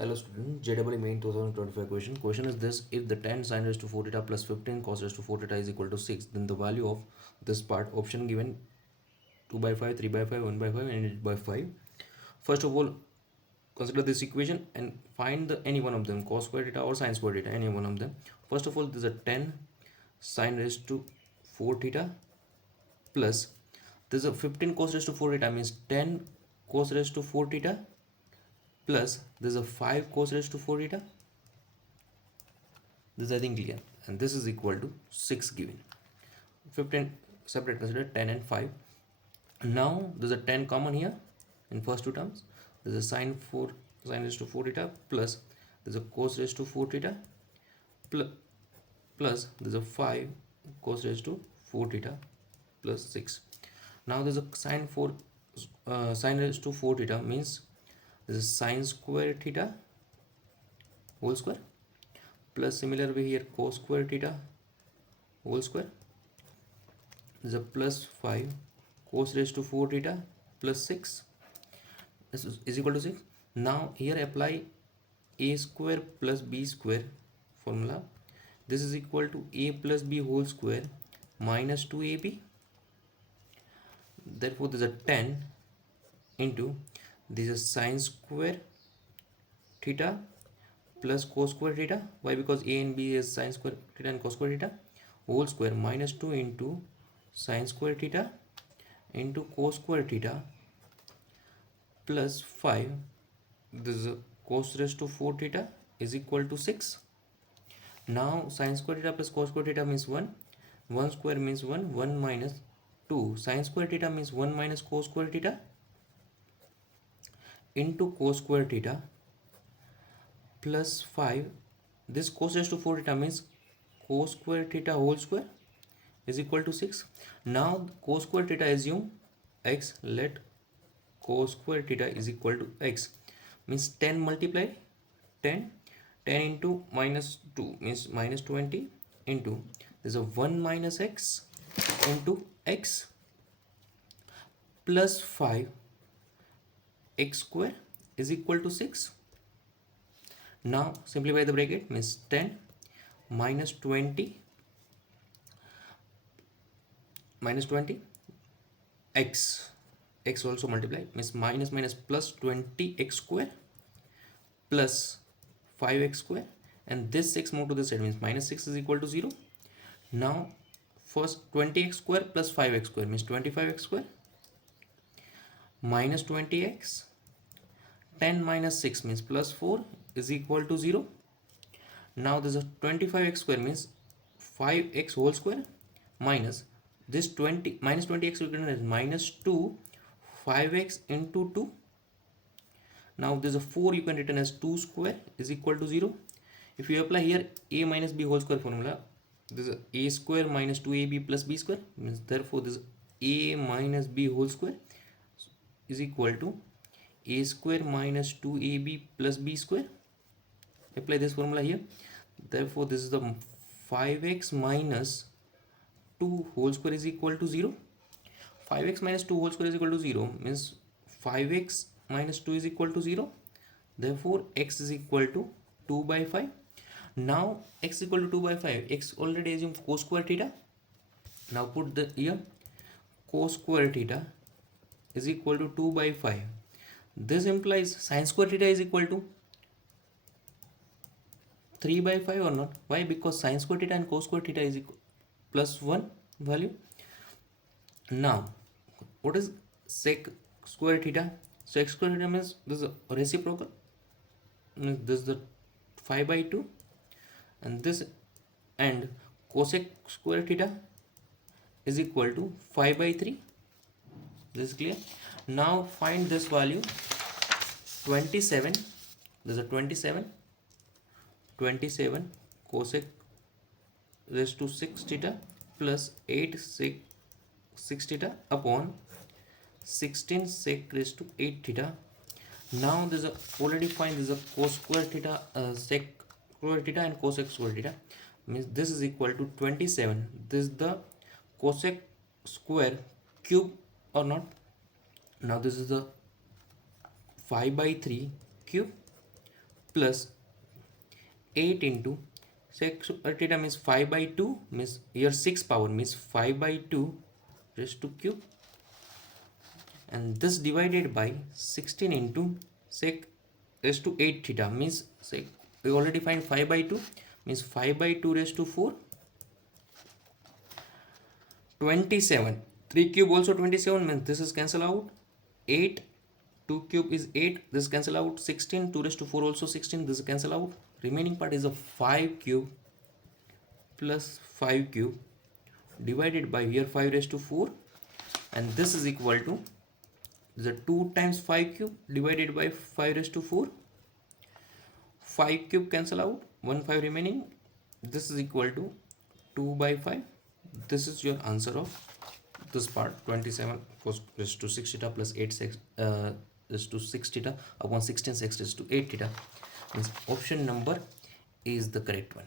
Hello student, JEE Main 2025 question. Question is this: if the 10 sin raised to 4 theta plus 15 cos raised to 4 theta is equal to 6, then the value of this part, option given 2 by 5, 3 by 5, 1 by 5 and 8 by 5. First of all, consider this equation and find any one of them, cos square theta or sin square theta, any one of them. First of all, there's a 10 sin raised to 4 theta plus there's a 15 cos raised to 4 theta, means 10 cos raised to 4 theta plus there's a 5 cos raised to 4 theta. This is I think clear, and this is equal to 6 given. 15 separate, consider 10 and 5. Now there's a 10 common here in first two terms. There's a sin raised to 4 theta plus there's a cos raised to 4 theta plus there's a 5 cos raised to 4 theta plus 6. Now there's a sin raised to 4 theta, means there's a sin square theta whole square plus similar way here cos square theta whole square. There's a plus 5 cos raised to 4 theta plus 6. This is equal to 6. Now here apply a square plus b square formula. This is equal to a plus b whole square minus 2ab. Therefore there's a 10 into this is sin square theta plus cos square theta. Why? Because a and b is sin square theta and cos square theta whole square minus 2 into sin square theta into cos square theta plus 5. This is cos raised to 4 theta is equal to 6. Now sin square theta plus cos square theta means 1. 1 square means 1. 1 minus 2. Sin square theta means 1 minus cos square theta into cos square theta plus 5. This cos raised to 4 theta means cos square theta whole square is equal to 6. Now cos square theta assume x. Let cos square theta is equal to x, means 10 multiply 10 into minus 2 means minus 20 into there's a 1 minus x into x plus 5 x square is equal to 6. Now simplify the bracket, means 10 minus 20 x also multiply, means minus plus 20 x square plus 5x square, and this 6 move to this side, means minus 6 is equal to 0. Now first 20x square plus 5x square means 25x square minus 20x. 10 minus 6 means plus 4 is equal to 0. Now there's a 25x square means 5x whole square minus this 20 minus 20x is minus 2 5x into 2. Now there's a 4 you can written as 2 square is equal to 0. If you apply here a minus b whole square formula, this is a square minus 2ab plus b square, means therefore this a minus b whole square is equal to a square minus 2ab plus b square. Apply this formula here. Therefore this is the 5x minus 2 whole square is equal to 0. 5x minus 2 whole square is equal to 0 means 5x minus 2 is equal to 0. Therefore x is equal to 2 by 5. Now x is equal to 2 by 5. X already assume cos square theta. Now put the here cos square theta is equal to 2 by 5. This implies sin square theta is equal to 3 by 5 or not? Why? Because sin square theta and cos square theta is equal plus 1 value. Now what is sec square theta? Sec square theta means this is a reciprocal, this is the 5 by 2, and this, and cosec square theta is equal to 5 by 3. This is clear. Now find this value 27. There's a 27 cosec raised to 6 theta plus 8 sec 6 theta upon 16 sec raised to 8 theta. Now there's a already find there's a cos square theta, sec square theta and cosec square theta, means this is equal to 27. This is the cosec square cube or not? Now this is the 5 by 3 cube plus 8 into sec theta means 5 by 2 means here 6 power means 5 by 2 raised to cube, and this divided by 16 into sec raised to 8 theta means sec, we already find 5 by 2 means 5 by 2 raised to 4, 27 3 cube also 27 means this is cancel out, 8 2 cube is 8, this cancel out, 16 2 raised to 4 also 16, this cancel out, remaining part is a 5 cube plus 5 cube divided by here 5 raised to 4, and this is equal to the 2 times 5 cube divided by 5 raised to 4, 5 cube cancel out, 1 5 remaining, this is equal to 2 by 5. This is your answer of this part. 27 was raised to 6 theta plus 8 6 raised to 6 theta upon 16 6 raised to 8 theta means option number is the correct one.